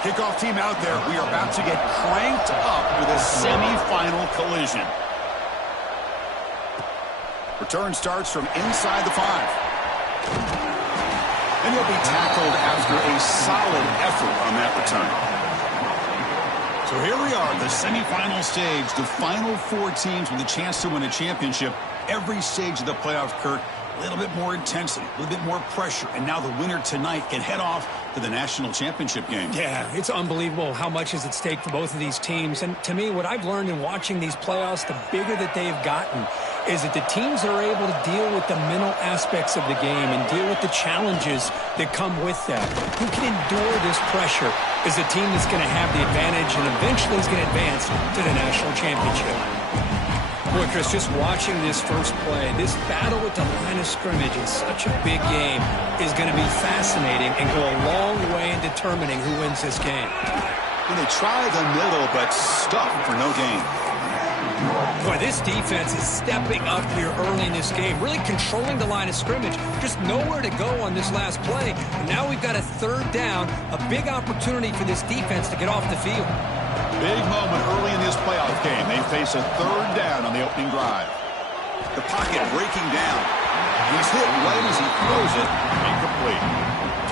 Kickoff team out there. We are about to get cranked up with a semi-final collision. Return starts from inside the 5. And he'll be tackled after a solid effort on that return. So here we are, the semi-final stage, the final 4 teams with a chance to win a championship. Every stage of the playoffs, Kurt, a little bit more intensity, a little bit more pressure, and now the winner tonight can head off to the national championship game. Yeah, it's unbelievable how much is at stake for both of these teams. And to me, what I've learned in watching these playoffs, the bigger that they've gotten, is that the teams are able to deal with the mental aspects of the game and deal with the challenges that come with that. Who can endure this pressure is the team that's going to have the advantage and eventually is going to advance to the national championship. Boy, Chris, just watching this first play, this battle with the line of scrimmage in such a big game is going to be fascinating and go a long way in determining who wins this game. And they try the middle, but stuck for no gain. Boy, this defense is stepping up here early in this game, really controlling the line of scrimmage. Just nowhere to go on this last play. And now we've got a 3rd down, a big opportunity for this defense to get off the field. Big moment early in this playoff game. They face a 3rd down on the opening drive. The pocket breaking down. He's hit right as he throws it. Incomplete.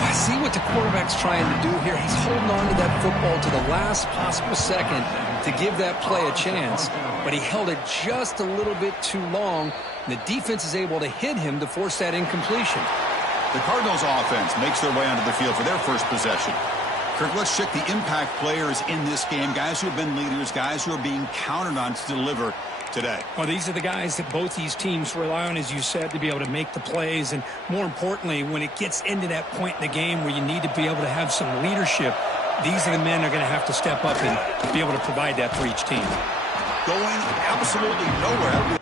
I see what the quarterback's trying to do here. He's holding on to that football to the last possible second to give that play a chance. But he held it just a little bit too long. And the defense is able to hit him to force that incompletion. The Cardinals offense makes their way onto the field for their first possession. Kirk, let's check the impact players in this game. Guys who have been leaders, guys who are being counted on to deliver today. Well, these are the guys that both these teams rely on, as you said, to be able to make the plays. And more importantly, when it gets into that point in the game where you need to be able to have some leadership, these are the men that are going to have to step up and be able to provide that for each team. Going absolutely nowhere.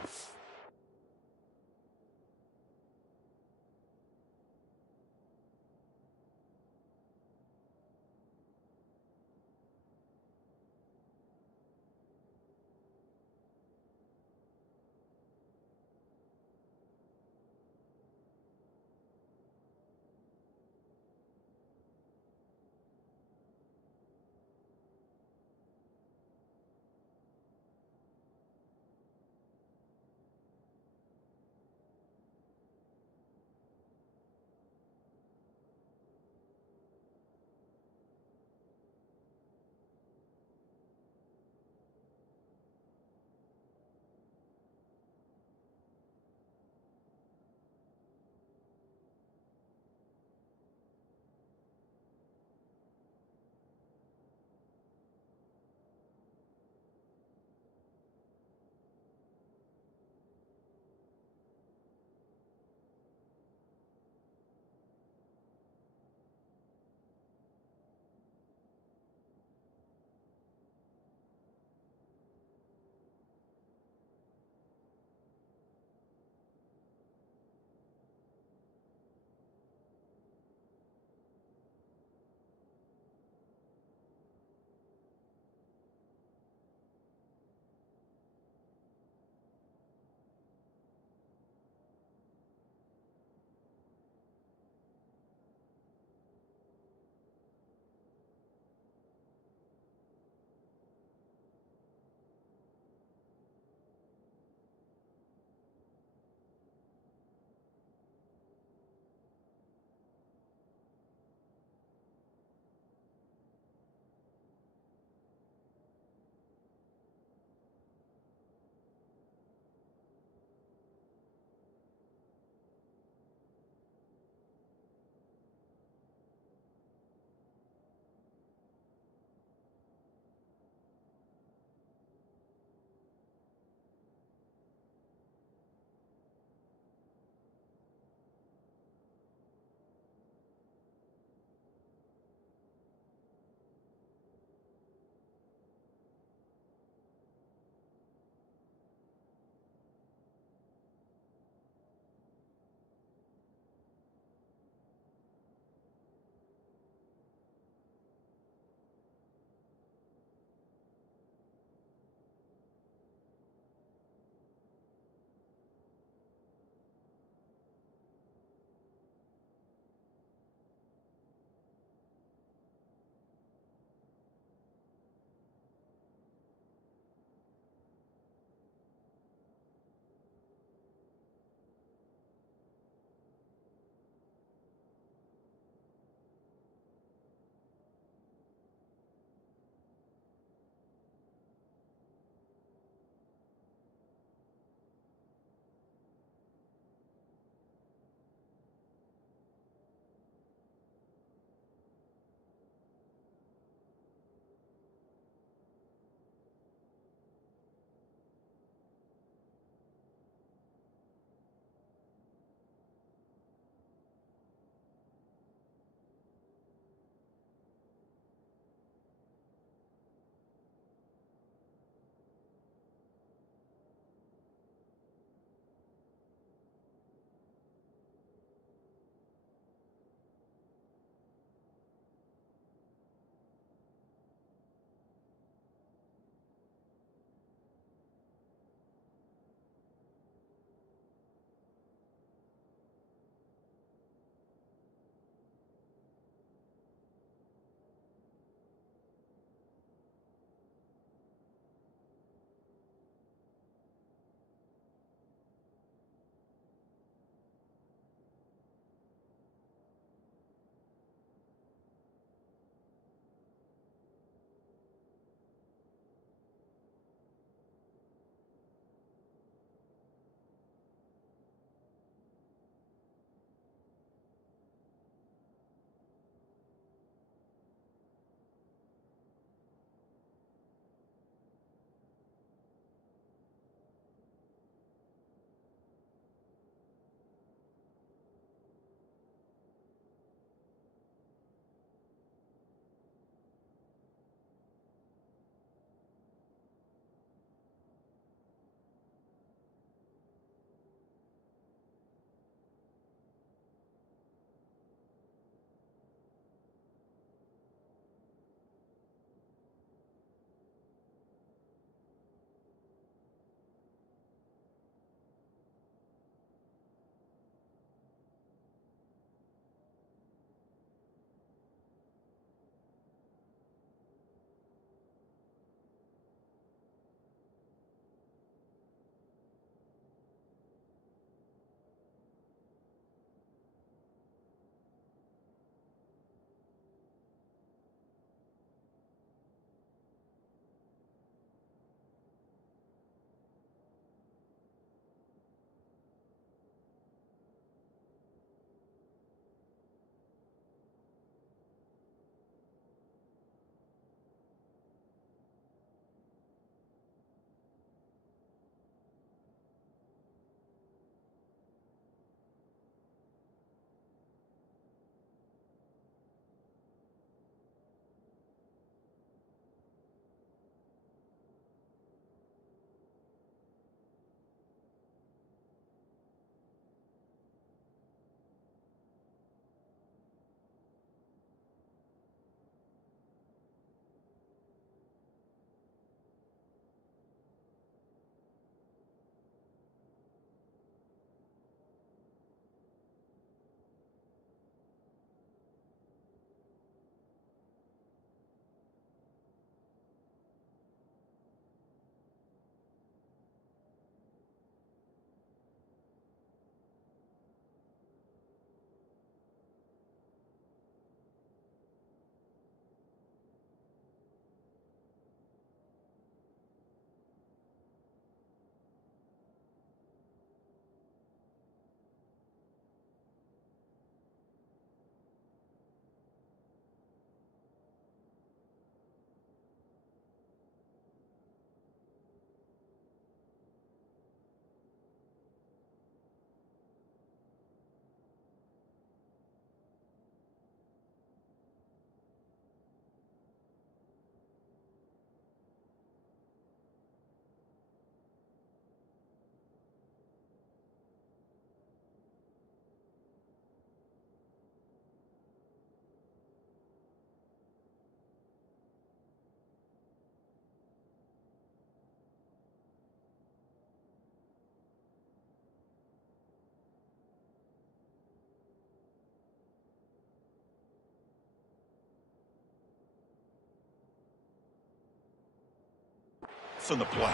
depth on the play.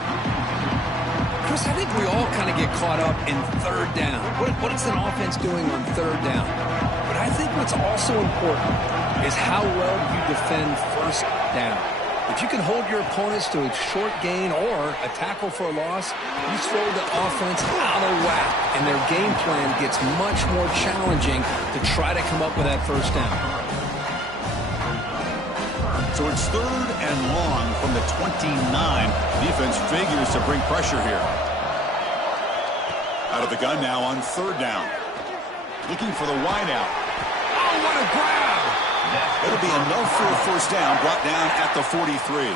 Chris, I think we all kind of get caught up in third down. What is an offense doing on third down? But I think what's also important is how well you defend first down. If you can hold your opponents to a short gain or a tackle for a loss, you throw the offense out of whack, and their game plan gets much more challenging to try to come up with that first down. So it's third and long from the 29. Defense figures to bring pressure here. Out of the gun now on third down. Looking for the wideout. Oh, what a grab! It'll be enough for a first down, brought down at the 43.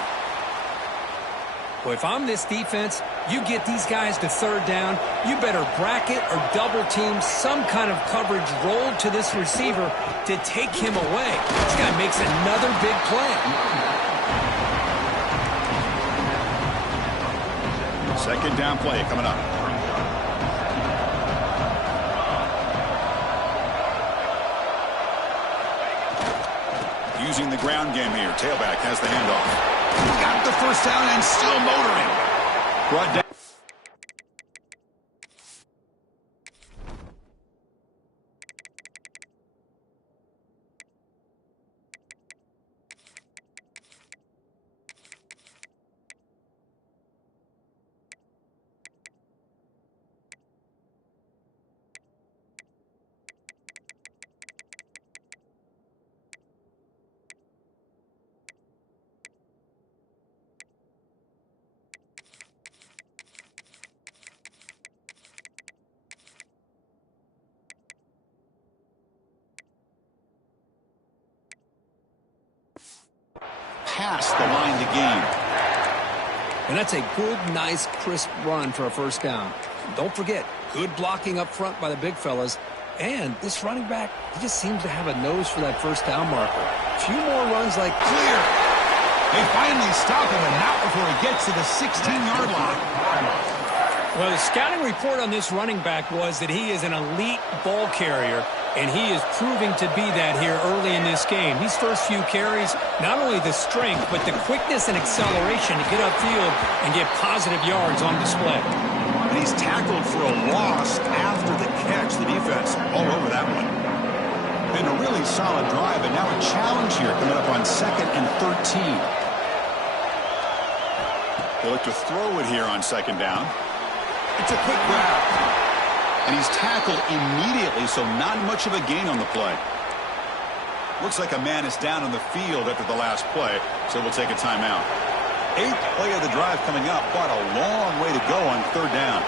Well, if I'm this defense, you get these guys to third down, you better bracket or double team some kind of coverage rolled to this receiver to take him away. This guy makes another big play. Second down play coming up. Using the ground game here. Tailback has the handoff. Got the first down and still motoring. Brought down. Past the line to gain. And that's a good, nice, crisp run for a first down. Don't forget, good blocking up front by the big fellas. And this running back, he just seems to have a nose for that first down marker. A few more runs like clear. They finally stop him, and not before he gets to the 16-yard line. Well, the scouting report on this running back was that he is an elite ball carrier, and he is proving to be that here early in this game. These first few carries, not only the strength, but the quickness and acceleration to get upfield and get positive yards on display. And he's tackled for a loss after the catch. The defense all over that one. Been a really solid drive, and now a challenge here coming up on 2nd and 13. They look to throw it here on 2nd down. It's a quick grab. And he's tackled immediately, so not much of a gain on the play. Looks like a man is down on the field after the last play, so we'll take a timeout. 8th play of the drive coming up, but a long way to go on 3rd down.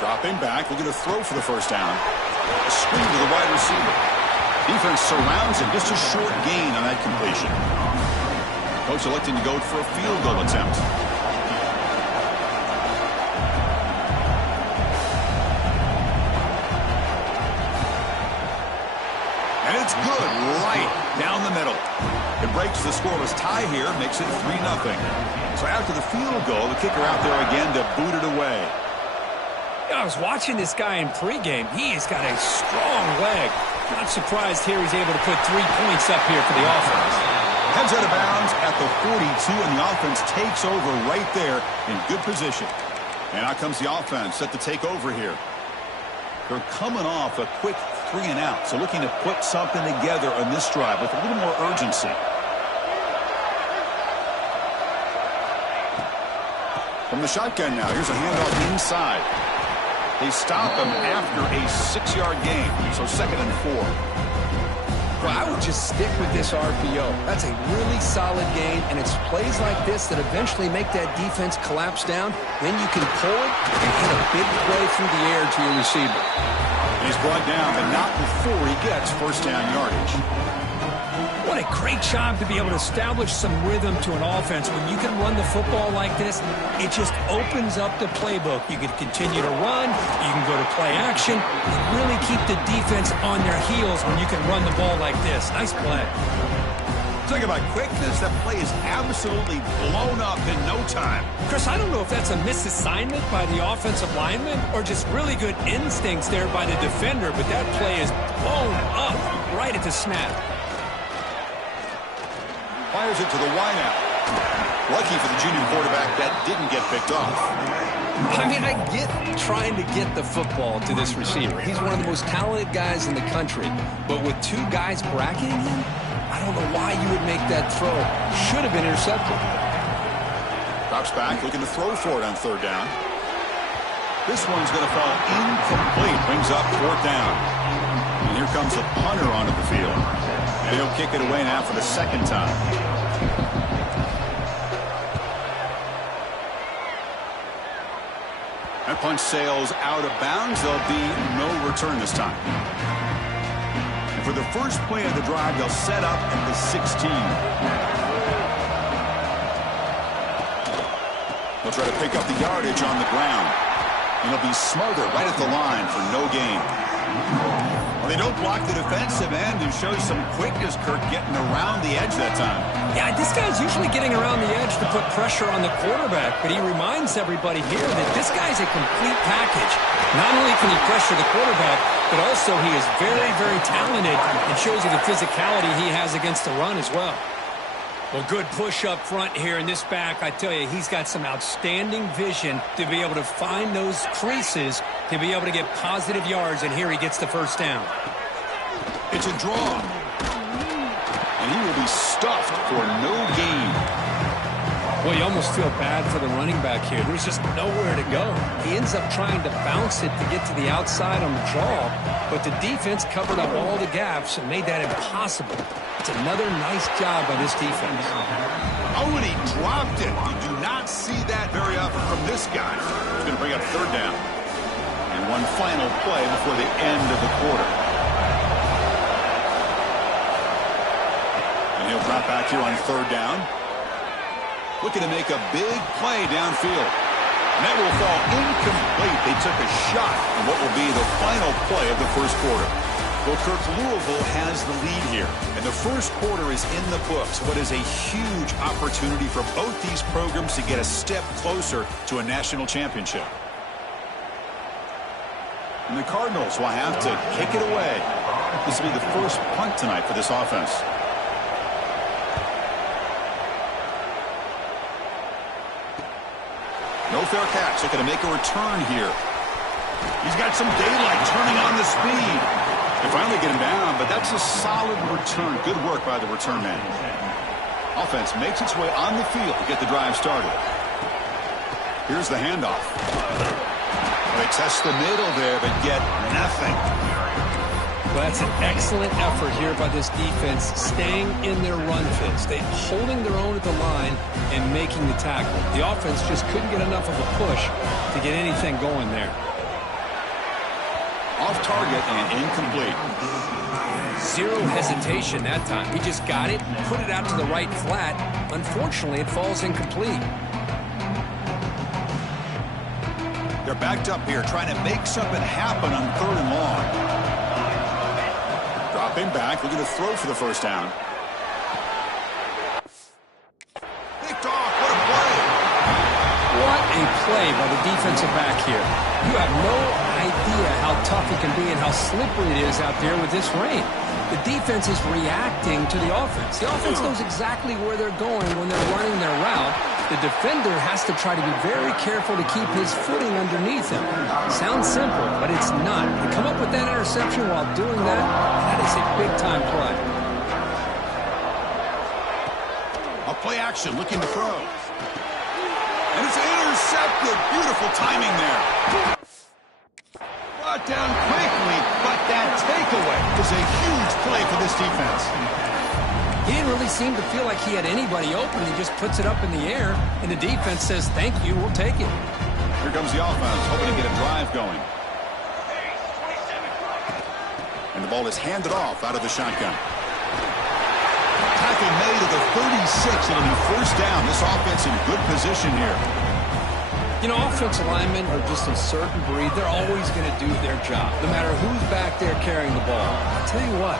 Dropping back, looking to throw for the first down. A screen to the wide receiver. Defense surrounds him, just a short gain on that completion. Coach electing to go for a field goal attempt. And it's good, right down the middle. It breaks the scoreless tie here, makes it 3-0. So after the field goal, the kicker out there again to boot it away. I was watching this guy in pregame. He has got a strong leg. Not surprised here he's able to put 3 points up here for the offense. Heads out of bounds at the 42, and the offense takes over right there in good position. And out comes the offense set to take over here. They're coming off a quick 3-and-out, so looking to put something together on this drive with a little more urgency. From the shotgun now, here's a handoff inside. They stop him after a 6-yard gain, so 2nd and 4. Well, I would just stick with this RPO. That's a really solid gain, and it's plays like this that eventually make that defense collapse down. Then you can pull it and hit a big play through the air to your receiver. And he's brought down, but not before he gets first down yardage. What a great job to be able to establish some rhythm to an offense. When you can run the football like this, it just opens up the playbook. You can continue to run, you can go to play action, and really keep the defense on their heels when you can run the ball like this. Nice play. Talk about quickness, that play is absolutely blown up in no time. Chris, I don't know if that's a misassignment by the offensive lineman or just really good instincts there by the defender, but that play is blown up right at the snap. Fires it to the wideout. Lucky for the junior quarterback, that didn't get picked off. I mean, I get trying to get the football to this receiver. He's one of the most talented guys in the country. But with two guys bracketing him, I don't know why you would make that throw. Should have been intercepted. Drops back, looking to throw for it on third down. This one's going to fall incomplete. Brings up fourth down. And here comes a punter onto the field. And he'll kick it away now for the second time. That punch sails out of bounds. There'll be no return this time. And for the first play of the drive, they'll set up at the 16. They'll try to pick up the yardage on the ground. And he'll be smothered right at the line for no gain. Well, they don't block the defensive end and show some quickness, Kirk, getting around the edge that time. Yeah, this guy's usually getting around the edge to put pressure on the quarterback, but he reminds everybody here that this guy's a complete package. Not only can he pressure the quarterback, but also he is very, very talented and shows you the physicality he has against the run as well. Well, good push up front here in this back. I tell you, he's got some outstanding vision to be able to find those creases, to be able to get positive yards, and here he gets the first down. It's a draw. And he will be stuffed for no gain. Well, you almost feel bad for the running back here. There's just nowhere to go. He ends up trying to bounce it to get to the outside on the draw, but the defense covered up all the gaps and made that impossible. It's another nice job by this defense. Oh, and he dropped it. You do not see that very often from this guy. He's going to bring up third down. And one final play before the end of the quarter. And he'll drop back here on third down. Looking to make a big play downfield. And that will fall incomplete. They took a shot on what will be the final play of the first quarter. Well, Kirk, Louisville has the lead here. And the first quarter is in the books. What is a huge opportunity for both these programs to get a step closer to a national championship. And the Cardinals will have to kick it away. This will be the first punt tonight for this offense. No fair catch. Looking to make a return here. He's got some daylight turning on the speed. They finally get him down, but that's a solid return. Good work by the return man. Offense makes its way on the field to get the drive started. Here's the handoff. They test the middle there, but get nothing. Well, that's an excellent effort here by this defense, staying in their run fits. They holding their own at the line and making the tackle. The offense just couldn't get enough of a push to get anything going there. Off target and incomplete. Zero hesitation that time. He just got it, put it out to the right flat. Unfortunately, it falls incomplete. They're backed up here, trying to make something happen on third and long. Dropping back, looking to throw for the first down. Picked off, what a play! What a play by the defensive back here. You have no idea how tough it can be and how slippery it is out there with this rain. The defense is reacting to the offense. The offense knows exactly where they're going when they're running their route. The defender has to try to be very careful to keep his footing underneath him. Sounds simple, but it's not. To come up with that interception while doing that, that is a big-time play. A play action, looking to throw. And it's intercepted. Beautiful timing there. Brought down quickly, but that takeaway is a huge play for this defense. He didn't really seem to feel like he had anybody open. He just puts it up in the air, and the defense says, thank you, we'll take it. Here comes the offense, hoping to get a drive going. And the ball is handed off out of the shotgun. Tackle made at the 36, and it'll be first down. This offense in good position here. You know, offensive linemen are just a certain breed. They're always going to do their job, no matter who's back there carrying the ball. I'll tell you what,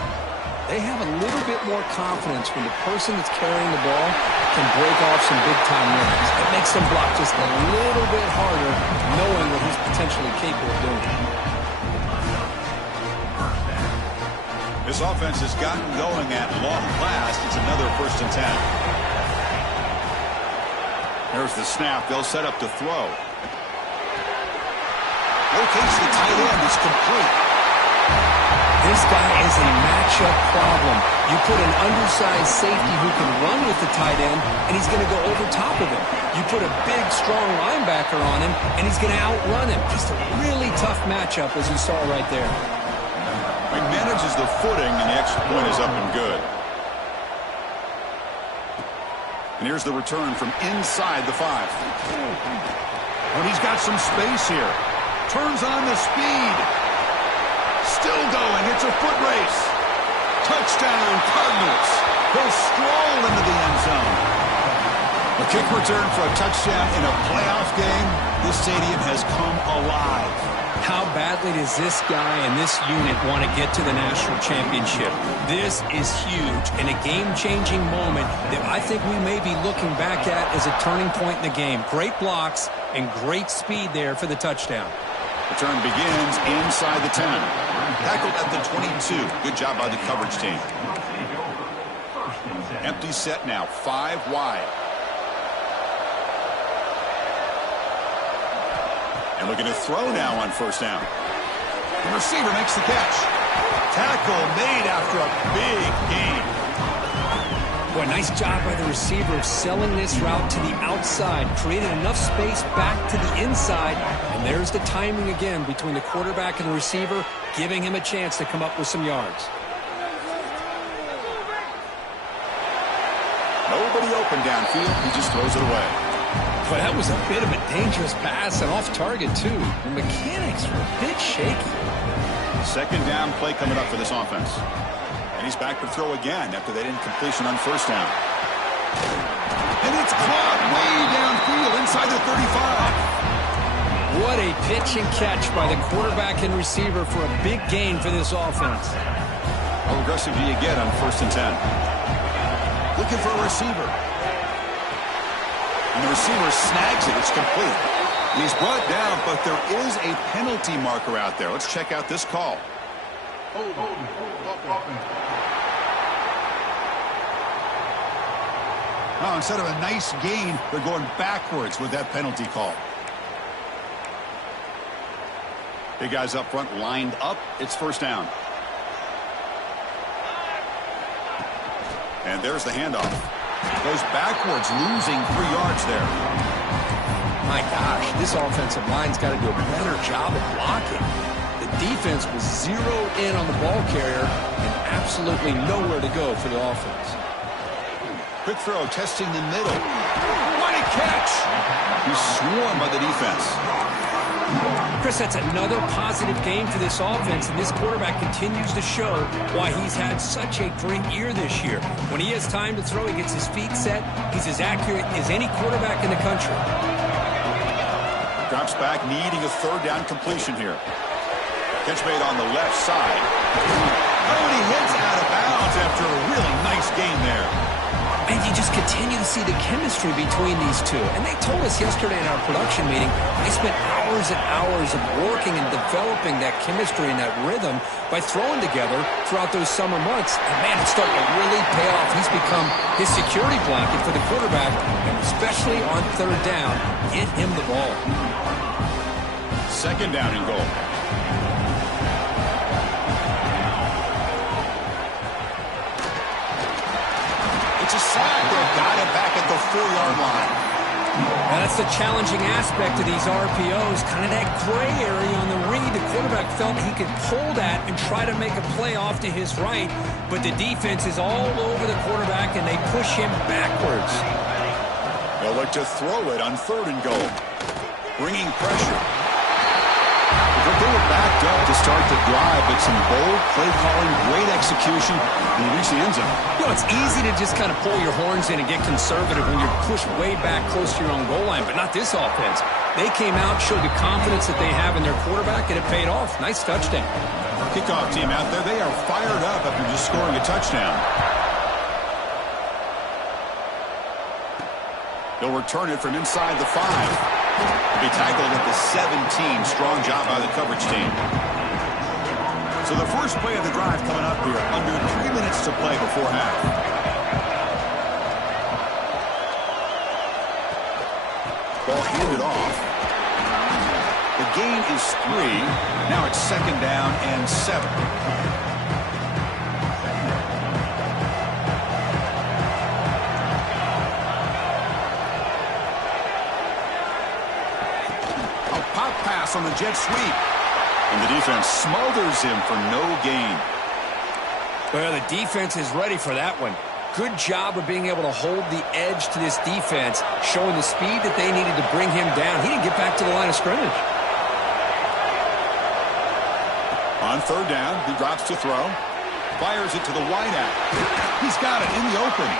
they have a little bit more confidence when the person that's carrying the ball can break off some big-time runs. It makes them block just a little bit harder, knowing what he's potentially capable of doing. This offense has gotten going at long last. It's another 1st and 10. There's the snap. They'll set up to throw. Locates the tight end. It's complete. This guy is a matchup problem. You put an undersized safety who can run with the tight end, and he's going to go over top of him. You put a big, strong linebacker on him, and he's going to outrun him. Just a really tough matchup, as you saw right there. He manages the footing, and the extra point is up and good. And here's the return from inside the 5. When he's got some space here. Turns on the speed. Still going. It's a foot race. Touchdown, Cardinals. He'll stroll into the end zone. A kick return for a touchdown in a playoff game. This stadium has come alive. How badly does this guy and this unit want to get to the national championship? This is huge and a game-changing moment that I think we may be looking back at as a turning point in the game. Great blocks and great speed there for the touchdown. Return begins inside the 10. Tackled at the 22. Good job by the coverage team. Empty set now, 5 wide. And looking to throw now on first down. The receiver makes the catch. Tackle made after a big gain. Boy, nice job by the receiver of selling this route to the outside. Created enough space back to the inside. And there's the timing again between the quarterback and the receiver, giving him a chance to come up with some yards. Nobody open downfield. He just throws it away. Boy, that was a bit of a dangerous pass and off target, too. The mechanics were a bit shaky. Second down play coming up for this offense. And he's back to throw again after that incompletion on first down. And it's caught way downfield inside the 35. What a pitch and catch by the quarterback and receiver for a big gain for this offense. How aggressive do you get on first and 10? Looking for a receiver. And the receiver snags it. It's complete. And he's brought down, but there is a penalty marker out there. Let's check out this call. Oh, instead of a nice gain, they're going backwards with that penalty call. Big guys up front lined up. It's first down. And there's the handoff. Goes backwards, losing 3 yards there. My gosh, this offensive line's got to do a better job of blocking. The defense was zeroed in on the ball carrier and absolutely nowhere to go for the offense. Quick throw, testing the middle. What a catch! He's swarmed by the defense. Chris, that's another positive game for this offense, and this quarterback continues to show why he's had such a great year this year. When he has time to throw, he gets his feet set. He's as accurate as any quarterback in the country. Drops back, needing a third down completion here. Catch made on the left side. Oh, and he hits out of bounds after a really nice gain there. And you just continue to see the chemistry between these two. And they told us yesterday in our production meeting, they spent hours and hours of working and developing that chemistry and that rhythm by throwing together throughout those summer months. And, man, it's starting to really pay off. He's become his security blanket for the quarterback, and especially on third down, get him the ball. Second down and goal. It's a sack. They've got it back at the 4-yard line. Now that's the challenging aspect of these RPOs, kind of that gray area on the read. The quarterback felt he could pull that and try to make a play off to his right, but the defense is all over the quarterback, and they push him backwards. They'll look to throw it on third and goal. Bringing pressure. But they were backed up to start the drive, but some bold play calling, great execution, and reach the end zone. You know, it's easy to just kind of pull your horns in and get conservative when you're pushed way back close to your own goal line, but not this offense. They came out, showed the confidence that they have in their quarterback, and it paid off. Nice touchdown. Kickoff team out there, they are fired up after just scoring a touchdown. They'll return it from inside the 5. He'll be tackled at the 17. Strong job by the coverage team. So the first play of the drive coming up here. Under 3 minutes to play before half. Ball handed off. The gain is 3. Now it's 2nd down and 7. A pop pass on the jet sweep. And the defense smothers him for no gain. Well, the defense is ready for that one. Good job of being able to hold the edge to this defense, showing the speed that they needed to bring him down. He didn't get back to the line of scrimmage. On 3rd down, he drops to throw. Fires it to the wideout. He's got it in the open.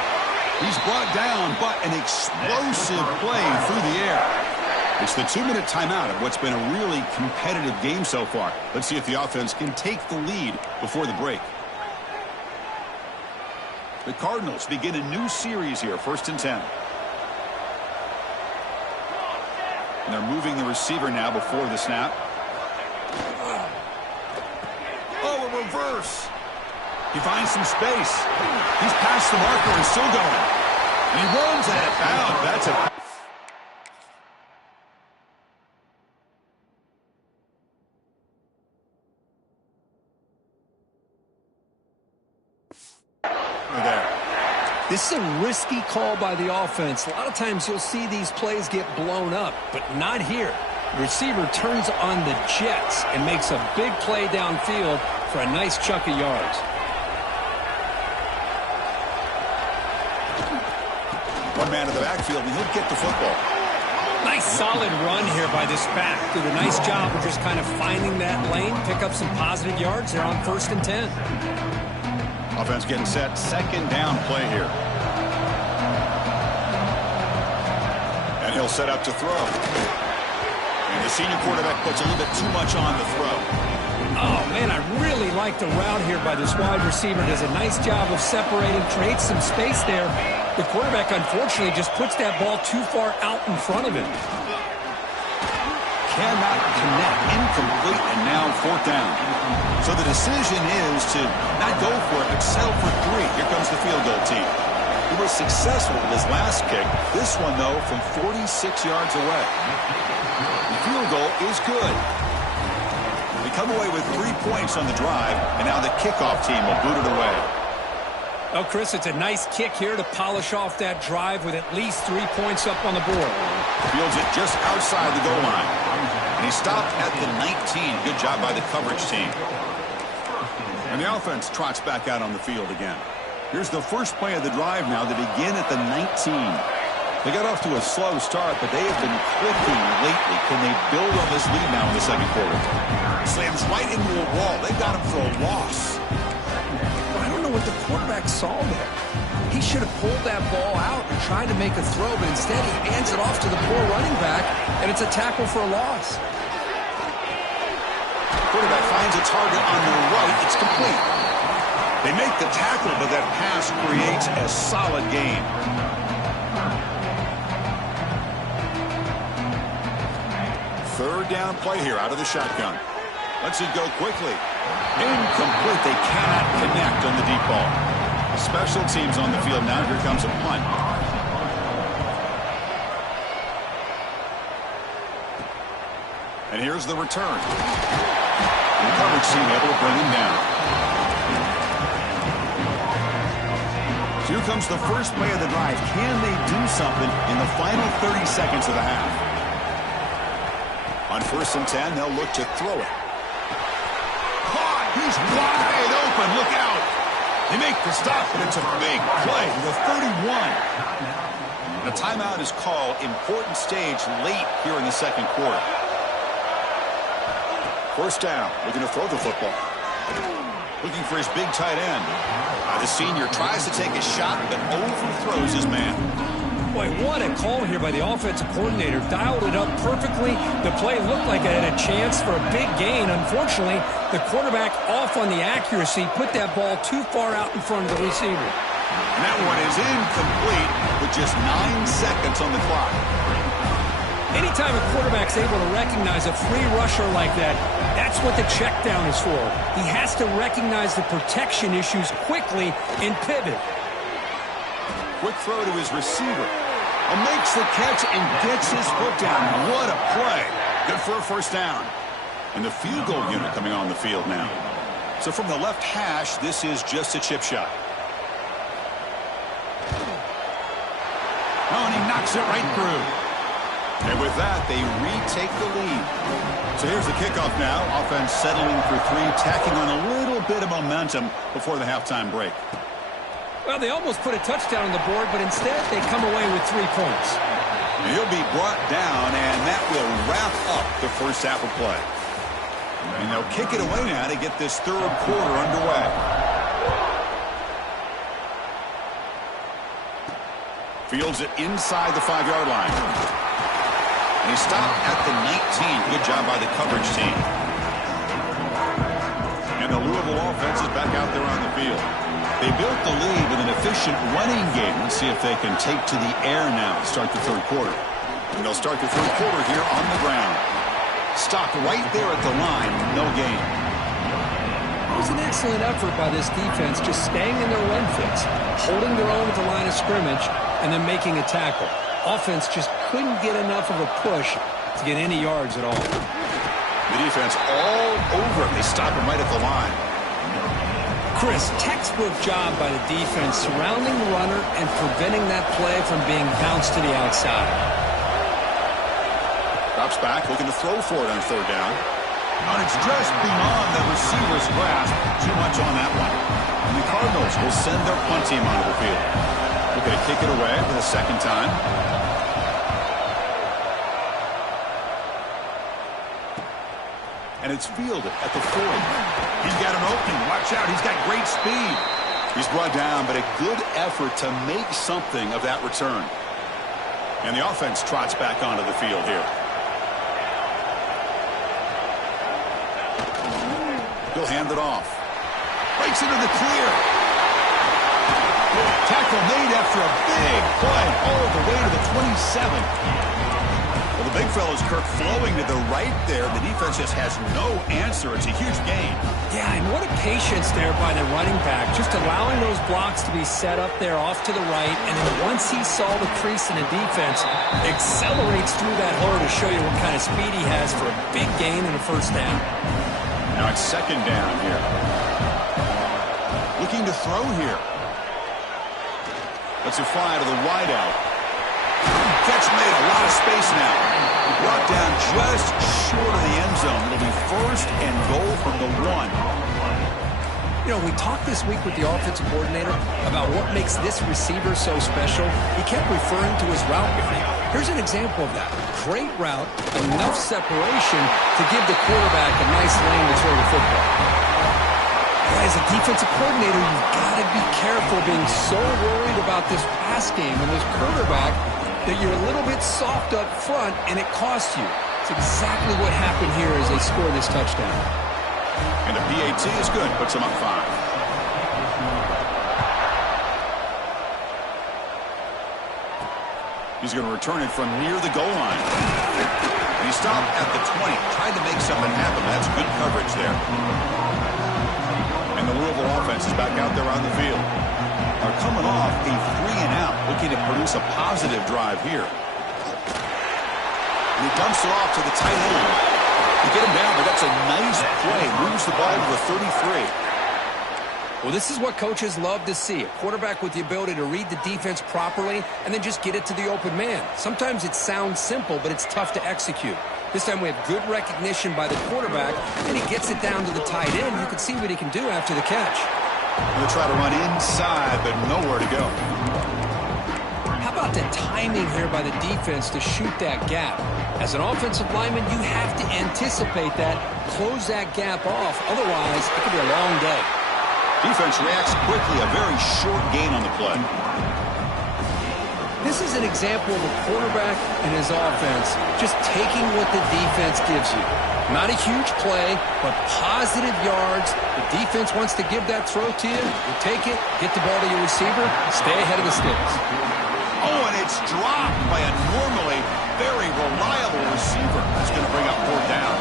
He's brought down, but an explosive play through the air. It's the 2-minute timeout of what's been a really competitive game so far. Let's see if the offense can take the lead before the break. The Cardinals begin a new series here, 1st and 10. And they're moving the receiver now before the snap. Oh, a reverse. He finds some space. He's past the marker and still going. And he runs at it out. That's a... This is a risky call by the offense. A lot of times you'll see these plays get blown up, but not here. The receiver turns on the jets and makes a big play downfield for a nice chunk of yards. One man in the backfield, and he'll get the football. Nice solid run here by this back. Did a nice job of just kind of finding that lane, pick up some positive yards there on 1st and 10. Offense getting set. 2nd down play here. And he'll set up to throw. And the senior quarterback puts a little bit too much on the throw. Oh, man, I really like the route here by this wide receiver. Does a nice job of separating, creates some space there. The quarterback, unfortunately, just puts that ball too far out in front of him. Cannot connect. Incomplete, and now 4th down. So the decision is to not go for it, but settle for 3. Here comes the field goal team. He was successful with his last kick. This one, though, from 46 yards away. The field goal is good. They come away with 3 points on the drive, and now the kickoff team will boot it away. Oh, Chris, it's a nice kick here to polish off that drive with at least 3 points up on the board. Fields it just outside the goal line. And he stopped at the 19. Good job by the coverage team. And the offense trots back out on the field again. Here's the first play of the drive now. They begin at the 19. They got off to a slow start, but they have been clicking lately. Can they build on this lead now in the 2nd quarter? Slams right into a wall. They've got him for a loss. I don't know what the quarterback saw there. He should have pulled that ball out and tried to make a throw, but instead he hands it off to the poor running back, and it's a tackle for a loss. Quarterback finds a target on the right. It's complete. They make the tackle, but that pass creates a solid gain. Third down play here out of the shotgun. Lets it go quickly. Incomplete. They cannot connect on the deep ball. Special teams on the field now. Here comes a punt. And here's the return. The coverage team able to bring him down. So here comes the first play of the drive. Can they do something in the final 30 seconds of the half? On 1st and 10, they'll look to throw it. Caught! He's wide open. Look out! They make the stop, and it's a big play. The 31. The timeout is called. Important stage late here in the 2nd quarter. 1st down. Looking to throw the football. Looking for his big tight end. The senior tries to take a shot, but overthrows his man. Boy, what a call here by the offensive coordinator. Dialed it up perfectly. The play looked like it had a chance for a big gain. Unfortunately, the quarterback off on the accuracy, put that ball too far out in front of the receiver. And that one is incomplete with just 9 seconds on the clock. Anytime a quarterback's able to recognize a free rusher like that, that's what the check down is for. He has to recognize the protection issues quickly and pivot. Quick throw to his receiver. Makes the catch and gets his foot down. What a play. Good for a first down. And the field goal unit coming on the field now. So from the left hash, this is just a chip shot. Oh, and he knocks it right through. And with that, they retake the lead. So here's the kickoff now. Offense settling for three, tacking on a little bit of momentum before the halftime break. Well, they almost put a touchdown on the board, but instead they come away with 3 points. And he'll be brought down, and that will wrap up the first half of play. And they'll kick it away now to get this third quarter underway. Fields it inside the 5-yard line. And he stopped at the 19. Good job by the coverage team. And the Louisville offense is back out there on the field. They built the lead with an efficient running game. Let's see if they can take to the air now to start the third quarter. And they'll start the third quarter here on the ground. Stopped right there at the line. No gain. It was an excellent effort by this defense, just staying in their run fits, holding their own at the line of scrimmage, and then making a tackle. Offense just couldn't get enough of a push to get any yards at all. The defense all over him. They stop him right at the line. Chris, textbook job by the defense surrounding the runner and preventing that play from being bounced to the outside. Drops back, looking to throw for it on third down. And it's just beyond the receiver's grasp. Too much on that one. And the Cardinals will send their punt team onto the field. Looking to kick it away for the second time. And it's fielded at the 40. He's got an opening. Watch out. He's got great speed. He's brought down, but a good effort to make something of that return. And the offense trots back onto the field here. He'll hand it off. Breaks into the clear. Tackle made after a big play all the way to the 27. Well, the big fella's Kirk flowing to the right there. The defense just has no answer. It's a huge gain. Yeah, and what a patience there by the running back, just allowing those blocks to be set up there off to the right, and then once he saw the crease in the defense, accelerates through that hole to show you what kind of speed he has for a big gain and a first down. Now it's second down here. Looking to throw here. Let's it fly to the wideout. Catch made, a lot of space now. Brought down just short of the end zone. It'll be first and goal from the 1. You know, we talked this week with the offensive coordinator about what makes this receiver so special. He kept referring to his route running. Here's an example of that. Great route, enough separation to give the quarterback a nice lane to throw the football. As a defensive coordinator, you've got to be careful being so worried about this pass game and this quarterback that you're a little bit soft up front and it costs you. It's exactly what happened here as they score this touchdown. And the PAT is good, puts them up 5. He's going to return it from near the goal line. And he stopped at the 20, tried to make something happen. That's good coverage there. And the Louisville offense is back out there on the field. Are coming off a 3-and-out, looking to produce a positive drive here. And he dumps it off to the tight end. To get him down, but that's a nice play. Moves the ball to the 33. Well, this is what coaches love to see. A quarterback with the ability to read the defense properly and then just get it to the open man. Sometimes it sounds simple, but it's tough to execute. This time we have good recognition by the quarterback, and he gets it down to the tight end. You can see what he can do after the catch. He'll try to run inside, but nowhere to go. How about the timing here by the defense to shoot that gap? As an offensive lineman, you have to anticipate that, close that gap off. Otherwise, it could be a long day. Defense reacts quickly, a very short gain on the play. This is an example of a quarterback and his offense just taking what the defense gives you. Not a huge play, but positive yards. The defense wants to give that throw to you. You take it, get the ball to your receiver, stay ahead of the sticks. Oh, and it's dropped by a normally very reliable receiver. That's going to bring up 4th down.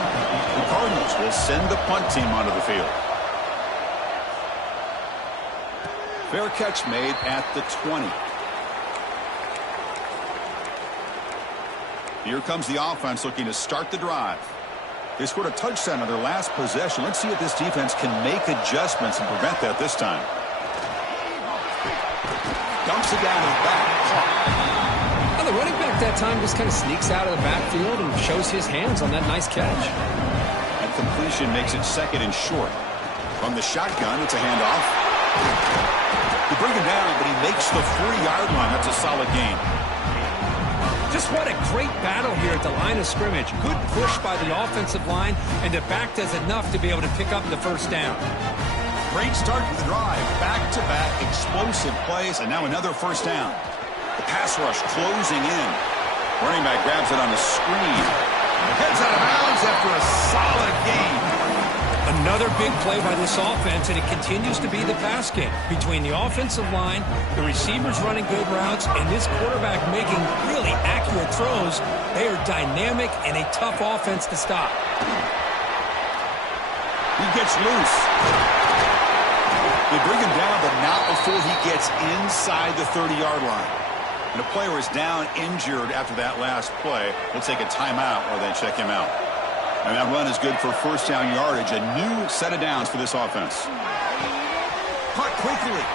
The Cardinals will send the punt team onto the field. Fair catch made at the 20. Here comes the offense looking to start the drive. They scored a touchdown on their last possession. Let's see if this defense can make adjustments and prevent that this time. Dumps it down to the back. Well, the running back that time just kind of sneaks out of the backfield and shows his hands on that nice catch. That completion makes it second and short. From the shotgun, it's a handoff. You bring him down, but he makes the 3-yard line. That's a solid gain. Just what a great battle here at the line of scrimmage. Good push by the offensive line, and the back does enough to be able to pick up the first down. Great start to the drive. Back-to-back explosive plays, and now another first down. The pass rush closing in. Running back grabs it on the screen. Heads out of bounds after a solid gain. Another big play by this offense, and it continues to be the pass game. Between the offensive line, the receivers running good routes, and this quarterback making really accurate throws, they are dynamic and a tough offense to stop. He gets loose. They bring him down, but not before he gets inside the 30-yard line. And the player is down injured after that last play. We'll take a timeout while they check him out. And that run is good for first down yardage. A new set of downs for this offense. Caught quickly.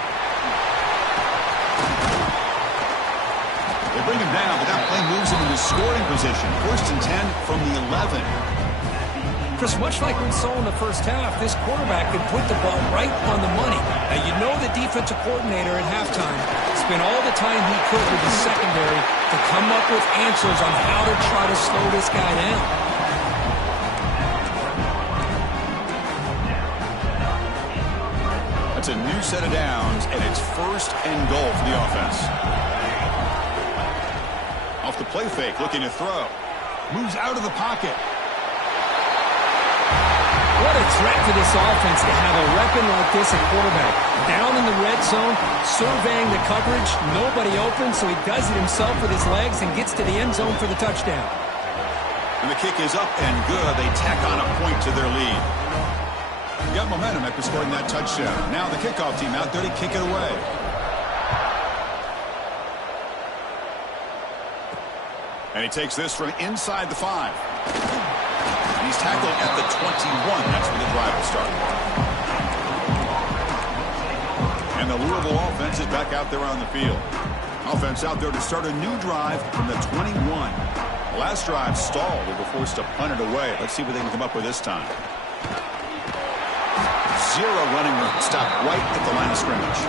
They bring him down, but that play moves him into scoring position. First and 10 from the 11. Chris, much like we saw in the first half, this quarterback could put the ball right on the money. Now, you know the defensive coordinator at halftime spent all the time he could with the secondary to come up with answers on how to try to slow this guy down. It's a new set of downs, and it's first and goal for the offense. Off the play fake, looking to throw. Moves out of the pocket. What a threat for this offense to have a weapon like this at quarterback. Down in the red zone, surveying the coverage, nobody open, so he does it himself with his legs and gets to the end zone for the touchdown. And the kick is up and good. They tack on a point to their lead. Got momentum after scoring that touchdown. Now the kickoff team out there to kick it away. And he takes this from inside the 5. And he's tackled at the 21. That's where the drive will start. And the Louisville offense is back out there on the field. Offense out there to start a new drive from the 21. The last drive stalled. They were forced to punt it away. Let's see what they can come up with this time. Zero running room. Stop right at the line of scrimmage.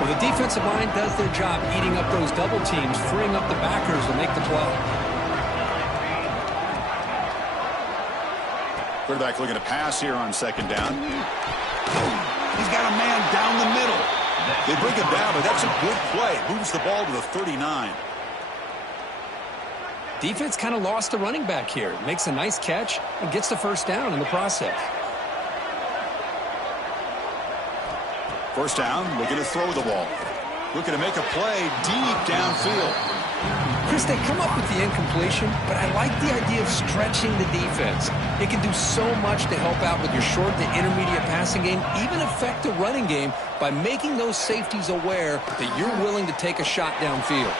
Well, the defensive line does their job eating up those double teams, freeing up the backers to make the play. Quarterback looking to pass here on second down. He's got a man down the middle. They bring him down, but that's a good play. Moves the ball to the 39. Defense kind of lost the running back here. Makes a nice catch and gets the first down in the process. First down, looking to throw the ball. Looking to make a play deep downfield. Chris, they come up with the incompletion, but I like the idea of stretching the defense. It can do so much to help out with your short to intermediate passing game, even affect the running game by making those safeties aware that you're willing to take a shot downfield.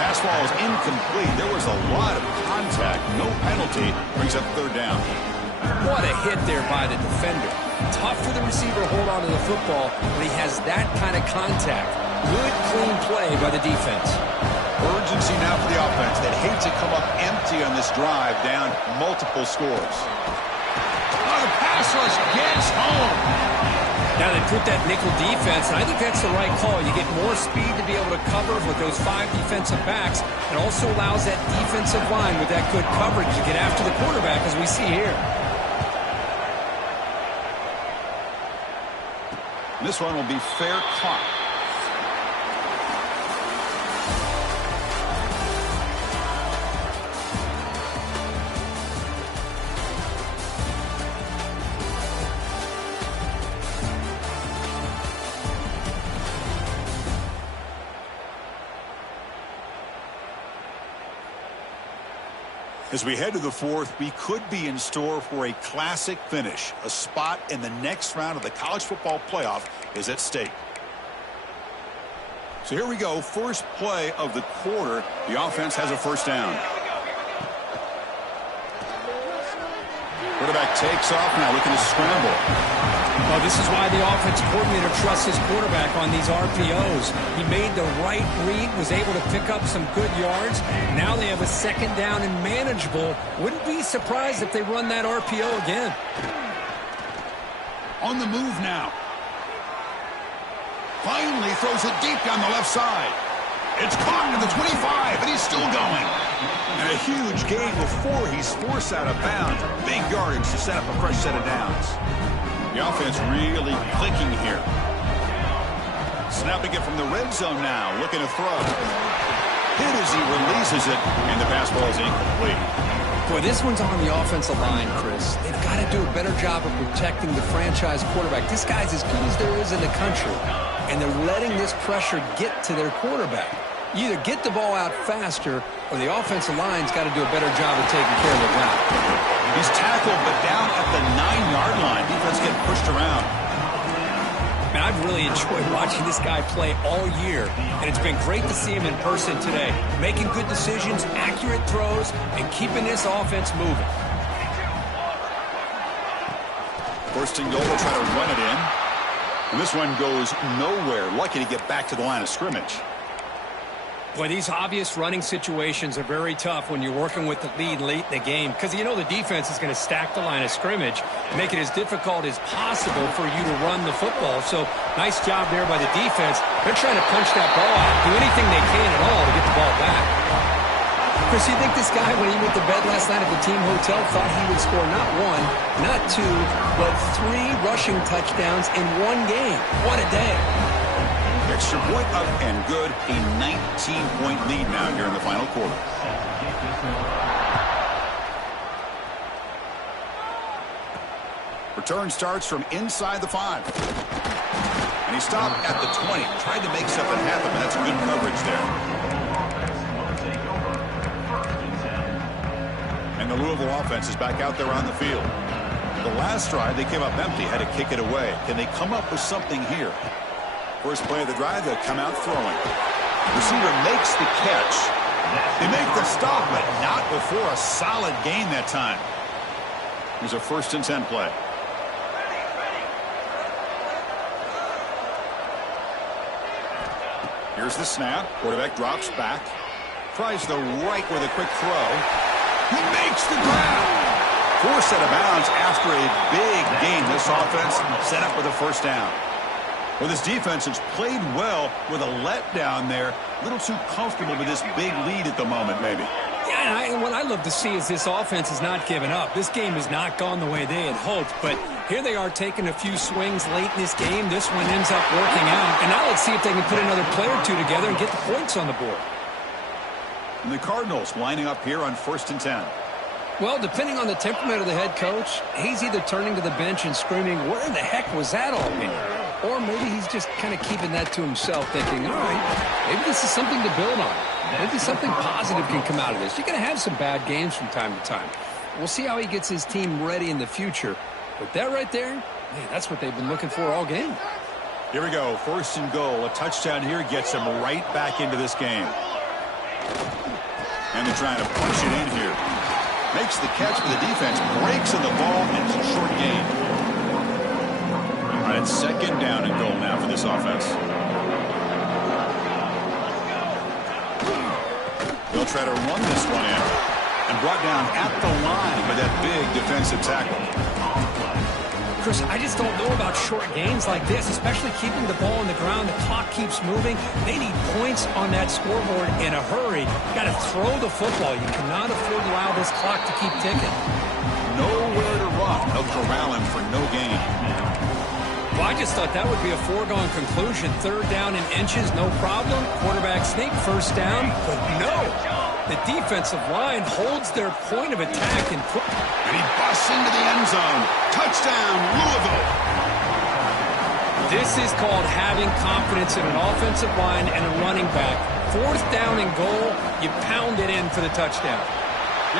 Pass ball is incomplete. There was a lot of contact. No penalty. Brings up third down. What a hit there by the defender. Tough for the receiver to hold on to the football when he has that kind of contact. Good, clean play by the defense. Urgency now for the offense. They'd hate to come up empty on this drive, down multiple scores. Oh, the pass rush gets home. Now they put that nickel defense, and I think that's the right call. You get more speed to be able to cover with those 5 defensive backs. It also allows that defensive line with that good coverage to get after the quarterback, as we see here. This one will be fair caught. As we head to the fourth, we could be in store for a classic finish. A spot in the next round of the college football playoff is at stake. So here we go, first play of the quarter. The offense has a first down. Quarterback takes off now, looking to scramble. Well, this is why the offense coordinator trusts his quarterback on these RPOs. He made the right read, was able to pick up some good yards. Now they have a second down and manageable. Wouldn't be surprised if they run that RPO again. On the move now. Finally throws it deep down the left side. It's caught at the 25, and he's still going. And a huge gain before he's forced out of bounds. Big yardage to set up a fresh set of downs. The offense really clicking here. Snapping it from the red zone now, looking to throw. Hit as he releases it, and the pass ball is incomplete. Boy, this one's on the offensive line, Chris. They've got to do a better job of protecting the franchise quarterback. This guy's as good as there is in the country, and they're letting this pressure get to their quarterback. You either get the ball out faster, or the offensive line's got to do a better job of taking care of the guy. He's tackled, but down at the 9-yard line. Defense getting pushed around. Man, I've really enjoyed watching this guy play all year, and it's been great to see him in person today. Making good decisions, accurate throws, and keeping this offense moving. First and goal, will try to run it in. And this one goes nowhere. Lucky to get back to the line of scrimmage. Boy, these obvious running situations are very tough when you're working with the lead late in the game, because you know the defense is going to stack the line of scrimmage, make it as difficult as possible for you to run the football. So nice job there by the defense. They're trying to punch that ball out, do anything they can at all to get the ball back. Chris, you think this guy, when he went to bed last night at the team hotel, thought he would score not one, not two, but 3 rushing touchdowns in one game? What a day. Extra point up and good. A 19-point lead now here in the final quarter. Return starts from inside the 5. And he stopped at the 20. Tried to make something happen, but that's good coverage there. And the Louisville offense is back out there on the field. The last drive, they came up empty, had to kick it away. Can they come up with something here? First play of the drive, they'll come out throwing. Receiver makes the catch. They make the stop, but not before a solid gain that time. Here's a 1st and 10 play. Here's the snap. Quarterback drops back. Tries the right with a quick throw. He makes the grab. Forced out of bounds after a big gain. This offense set up with a first down. Well, this defense has played well with a letdown there. A little too comfortable with this big lead at the moment, maybe. Yeah, and what I love to see is this offense has not given up. This game has not gone the way they had hoped, but here they are taking a few swings late in this game. This one ends up working out, and now let's see if they can put another play or two together and get the points on the board. And the Cardinals lining up here on 1st and 10. Well, depending on the temperament of the head coach, he's either turning to the bench and screaming, where in the heck was that all game? Or maybe he's just kind of keeping that to himself, thinking, all right, maybe this is something to build on. Maybe something positive can come out of this. You're going to have some bad games from time to time. We'll see how he gets his team ready in the future. But that right there, man, that's what they've been looking for all game. Here we go, 1st and goal. A touchdown here gets them right back into this game. And they're trying to punch it in here. Makes the catch for the defense, breaks in the ball, and it's a short gain. All right, it's 2nd down and goal now for this offense. They'll try to run this one in. And brought down at the line with that big defensive tackle. Chris, I just don't know about short gains like this, especially keeping the ball on the ground. The clock keeps moving. They need points on that scoreboard in a hurry. You got to throw the football. You cannot afford to allow this clock to keep ticking. Nowhere to run. They'll corral him for no gain. Well, I just thought that would be a foregone conclusion. 3rd down in inches, no problem. Quarterback sneak, 1st down, but no. The defensive line holds their point of attack and he busts into the end zone. Touchdown, Louisville. This is called having confidence in an offensive line and a running back. 4th down and goal, you pound it in for the touchdown.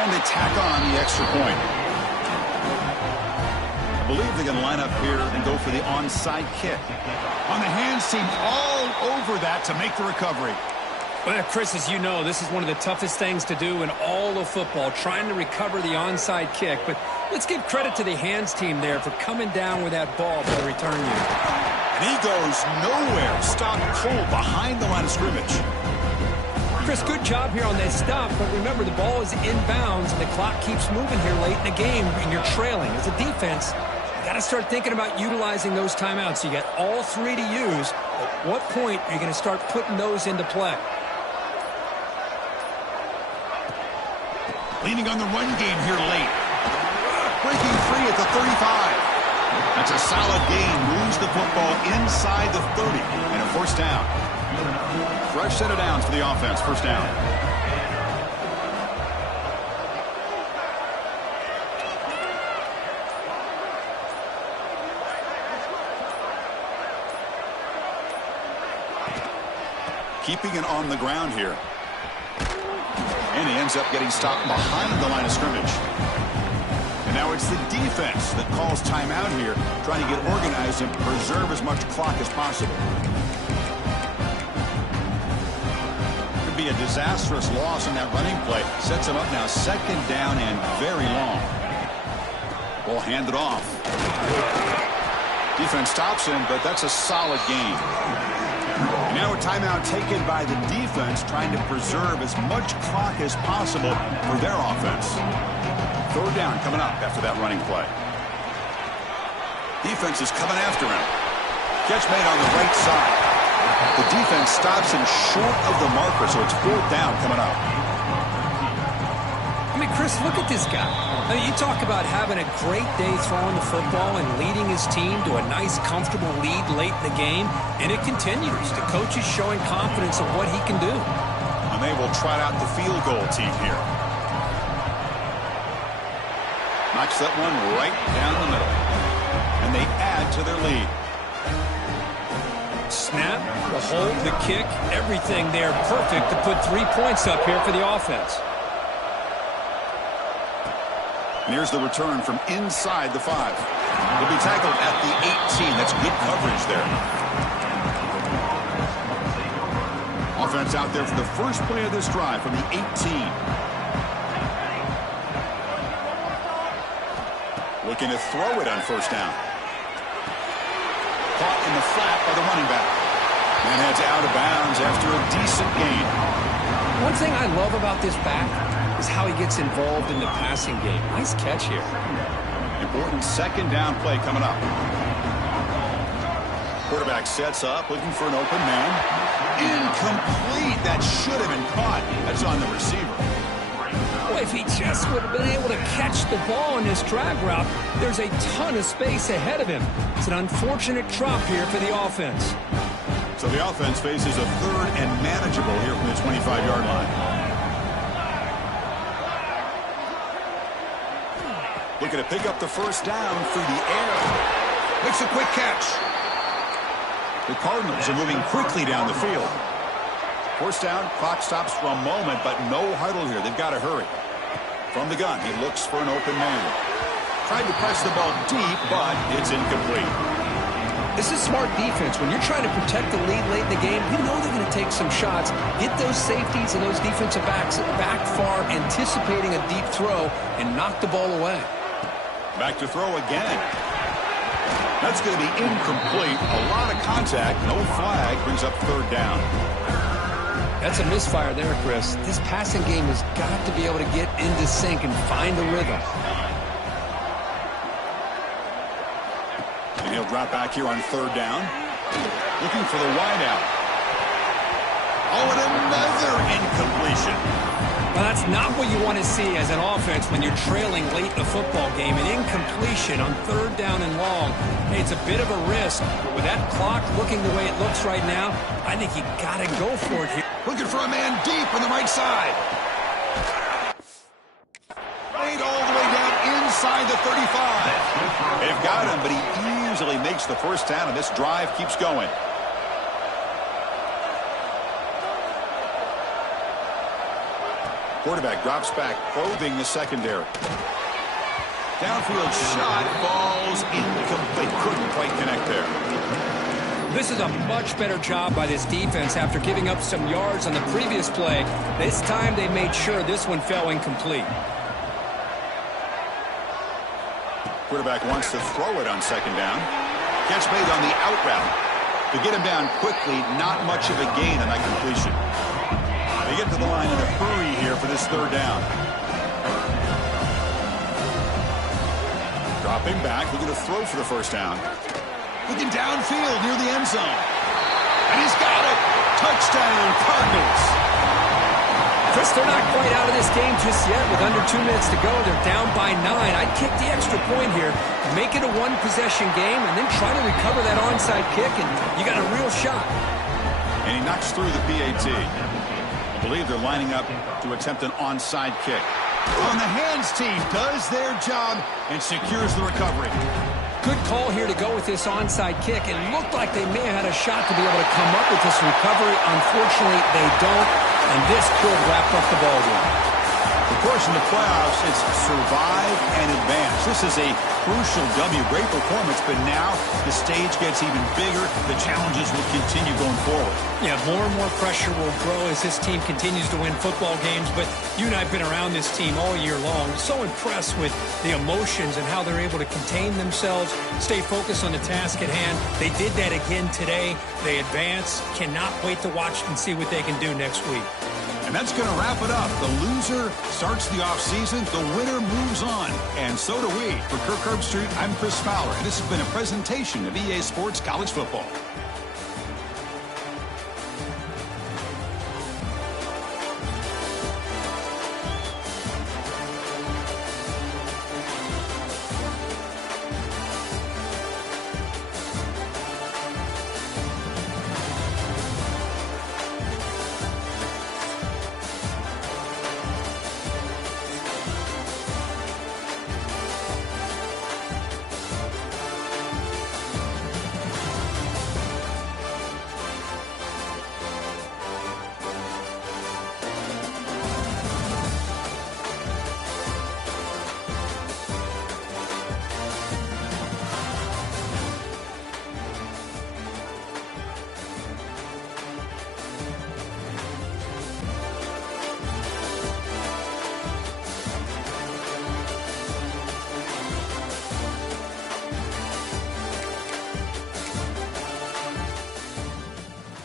And they tack on the extra point. I believe they're going to line up here and go for the onside kick. On the hands team all over that to make the recovery. Well, Chris, as you know, this is one of the toughest things to do in all of football, trying to recover the onside kick. But let's give credit to the hands team there for coming down with that ball for the return unit. And he goes nowhere. Stopped cold behind the line of scrimmage. Chris, good job here on that stop, but remember the ball is inbounds and the clock keeps moving here late in the game and you're trailing. As a defense, you got to start thinking about utilizing those timeouts. You got all three to use. At what point are you going to start putting those into play? Leaning on the run game here late. Breaking free at the 35. That's a solid gain. Moves the football inside the 30 and a first down. Fresh set of downs for the offense. First down. Keeping it on the ground here. And he ends up getting stopped behind the line of scrimmage. And now it's the defense that calls timeout here, trying to get organized and preserve as much clock as possible. Could be a disastrous loss in that running play. Sets him up now second down and very long. Ball handed off. Defense stops him, but that's a solid gain. Now a timeout taken by the defense, trying to preserve as much clock as possible for their offense. Third down coming up after that running play. Defense is coming after him. Catch made on the right side. The defense stops him short of the marker, so it's fourth down coming up. I mean, Chris, look at this guy. I mean, you talk about having a great day throwing the football and leading his team to a nice, comfortable lead late in the game, and it continues. The coach is showing confidence of what he can do. And they will trot out the field goal team here. Knocks that one right down the middle. And they add to their lead. Snap, the hold, the kick, everything there perfect to put 3 points up here for the offense. And here's the return from inside the 5. He'll be tackled at the 18. That's good coverage there. Offense out there for the first play of this drive from the 18. Looking to throw it on first down. Caught in the flat by the running back. And heads out of bounds after a decent gain. One thing I love about this back is how he gets involved in the passing game. Nice catch here. Important second down play coming up. Quarterback sets up, looking for an open man. Incomplete. That should have been caught. That's on the receiver. Boy, if he just would have been able to catch the ball in this drag route, there's a ton of space ahead of him. It's an unfortunate drop here for the offense. So the offense faces a third and manageable here from the 25-yard line. Looking to pick up the first down through the air. Makes a quick catch. The Cardinals are moving quickly down the field. First down, clock stops for a moment, but no huddle here. They've got to hurry. From the gun, he looks for an open man. Tried to press the ball deep, but it's incomplete. This is smart defense. When you're trying to protect the lead late in the game, you know they're going to take some shots, get those safeties and those defensive backs back far, anticipating a deep throw, and knock the ball away. Back to throw again. That's going to be incomplete. A lot of contact. No flag. Brings up third down. That's a misfire there, Chris. This passing game has got to be able to get into sync and find the rhythm. And he'll drop back here on third down. Looking for the wideout. Oh, and another incompletion. Well, that's not what you want to see as an offense when you're trailing late in a football game. An incompletion on third down and long. Hey, it's a bit of a risk, but with that clock looking the way it looks right now, I think you got to go for it here. Looking for a man deep on the right side. Played all the way down inside the 35. They've got him, but he easily makes the first down, and this drive keeps going. Quarterback drops back, probing the secondary. Downfield shot falls incomplete. Couldn't quite connect there. This is a much better job by this defense after giving up some yards on the previous play. This time they made sure this one fell incomplete. Quarterback wants to throw it on second down. Catch made on the out route. To get him down quickly, not much of a gain on that completion. They get to the line in a hurry here for this third down. Dropping back, looking to throw for the first down. Looking downfield near the end zone. And he's got it. Touchdown, Cardinals. Chris, they're not quite out of this game just yet. With under 2 minutes to go, they're down by 9. I'd kick the extra point here, make it a one-possession game, and then try to recover that onside kick, and you got a real shot. And he knocks through the PAT. I believe they're lining up to attempt an onside kick. On the hands team does their job and secures the recovery. Good call here to go with this onside kick. It looked like they may have had a shot to be able to come up with this recovery. Unfortunately, they don't, and this could wrap up the ballgame. Of course, in the playoffs, it's survive and advance. This is a crucial W. Great performance, but now the stage gets even bigger. The challenges will continue going forward. Yeah, more and more pressure will grow as this team continues to win football games, but you and I have been around this team all year long. So impressed with the emotions and how they're able to contain themselves, stay focused on the task at hand. They did that again today. They advance. Cannot wait to watch and see what they can do next week. And that's going to wrap it up. The loser starts the offseason. The winner moves on. And so do we. For Kirk Herbstreit, I'm Chris Fowler. And this has been a presentation of EA Sports College Football.